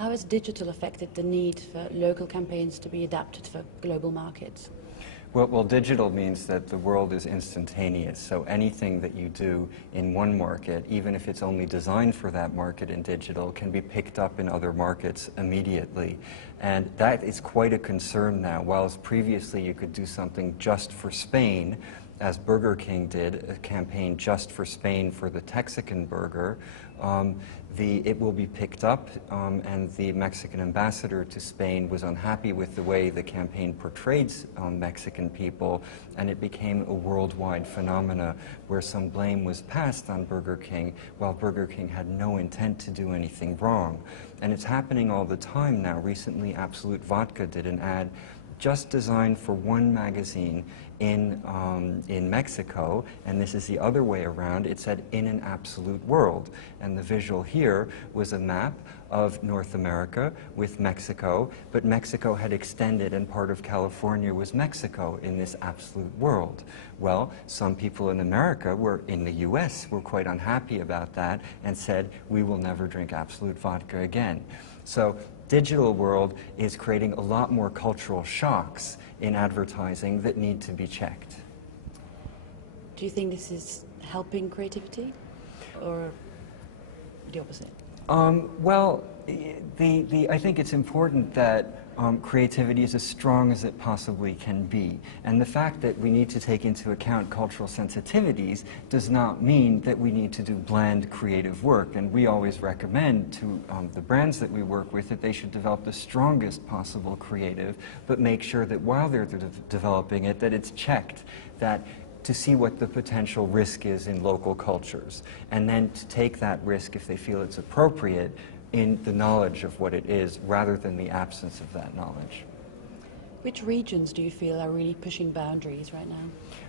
How has digital affected the need for local campaigns to be adapted for global markets? Well, digital means that the world is instantaneous, so anything that you do in one market, even if it's only designed for that market in digital, can be picked up in other markets immediately. And that is quite a concern now. Whilst previously you could do something just for Spain, as Burger King did, a campaign just for Spain for the Texican burger, it will be picked up, and the Mexican ambassador to Spain was unhappy with the way the campaign portrayed Mexican people, and it became a worldwide phenomena where some blame was passed on Burger King, while Burger King had no intent to do anything wrong. And it's happening all the time now. Recently, Absolute Vodka did an ad just designed for one magazine in Mexico, and this is the other way around. It said, "In an absolute world." And the visual here was a map of North America with Mexico, but Mexico had extended and part of California was Mexico in this absolute world. Well, some people in America in the US were quite unhappy about that and said, "We will never drink Absolute Vodka again." So digital world is creating a lot more cultural shocks in advertising that need to be checked. Do you think this is helping creativity or the opposite? Well, I think it's important that creativity is as strong as it possibly can be. And the fact that we need to take into account cultural sensitivities does not mean that we need to do bland creative work. And we always recommend to the brands that we work with that they should develop the strongest possible creative, but make sure that while they're developing it, that it's checked, that to see what the potential risk is in local cultures, and then to take that risk if they feel it's appropriate in the knowledge of what it is rather than the absence of that knowledge. Which regions do you feel are really pushing boundaries right now?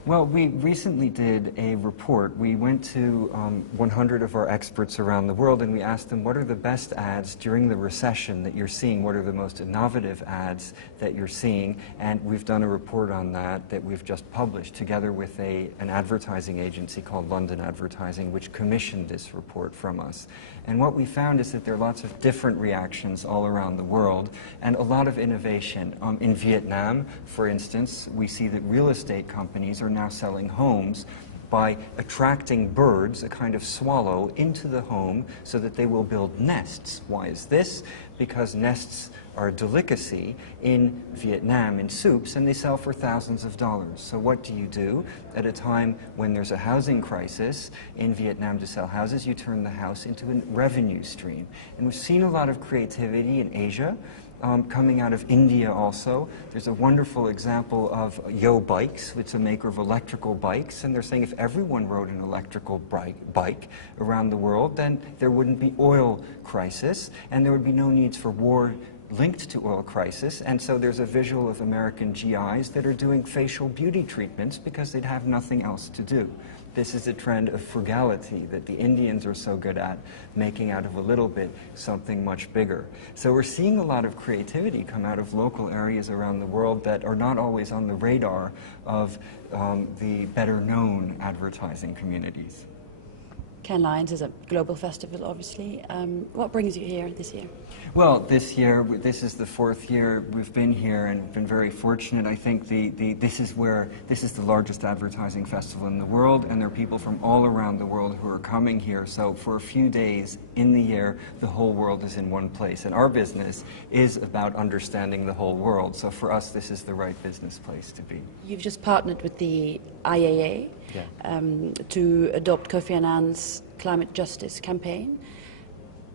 Well, we recently did a report. We went to 100 of our experts around the world and we asked them, what are the best ads during the recession that you're seeing? What are the most innovative ads that you're seeing? And we've done a report on that we've just published together with an advertising agency called London Advertising, which commissioned this report from us. And what we found is that there are lots of different reactions all around the world and a lot of innovation. In Vietnam, for instance, we see that real estate companies are now selling homes by attracting birds, a kind of swallow, into the home so that they will build nests. Why is this? Because nests are a delicacy in Vietnam in soups, and they sell for thousands of dollars. So what do you do at a time when there's a housing crisis in Vietnam to sell houses? You turn the house into a revenue stream. And we've seen a lot of creativity in Asia, coming out of India also. There's a wonderful example of Yo Bikes, which is a maker of electrical bikes, and they're saying if everyone rode an electrical bike around the world, then there wouldn't be oil crisis, and there would be no needs for war linked to oil crisis. And so there's a visual of American GIs that are doing facial beauty treatments because they'd have nothing else to do. This is a trend of frugality that the Indians are so good at, making out of a little bit something much bigger. So we're seeing a lot of creativity come out of local areas around the world that are not always on the radar of the better-known advertising communities. Cannes Lions is a global festival, obviously. What brings you here this year? Well, this year, this is the 4th year we've been here and we've been very fortunate. I think this is the largest advertising festival in the world, and there are people from all around the world who are coming here. So for a few days in the year, the whole world is in one place. And our business is about understanding the whole world. So for us, this is the right business place to be. You've just partnered with the IAA to adopt Kofi Annan's climate justice campaign.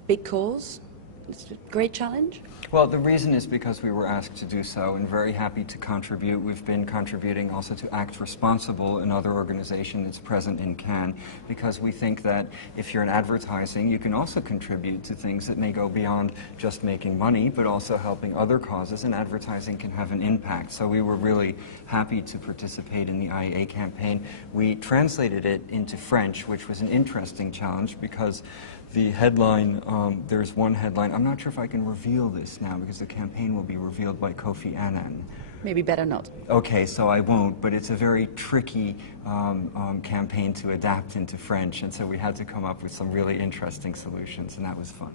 Big cause. It's a great challenge. Well, the reason is because we were asked to do so and very happy to contribute. We've been contributing also to Act Responsible, another organization that's present in Cannes, because we think that if you're in advertising, you can also contribute to things that may go beyond just making money, but also helping other causes, and advertising can have an impact. So we were really happy to participate in the IAA campaign. We translated it into French, which was an interesting challenge because the headline, there's one headline, I'm not sure if I can reveal this now because the campaign will be revealed by Kofi Annan. Maybe better not. Okay, so I won't, but it's a very tricky campaign to adapt into French, and so we had to come up with some really interesting solutions, and that was fun.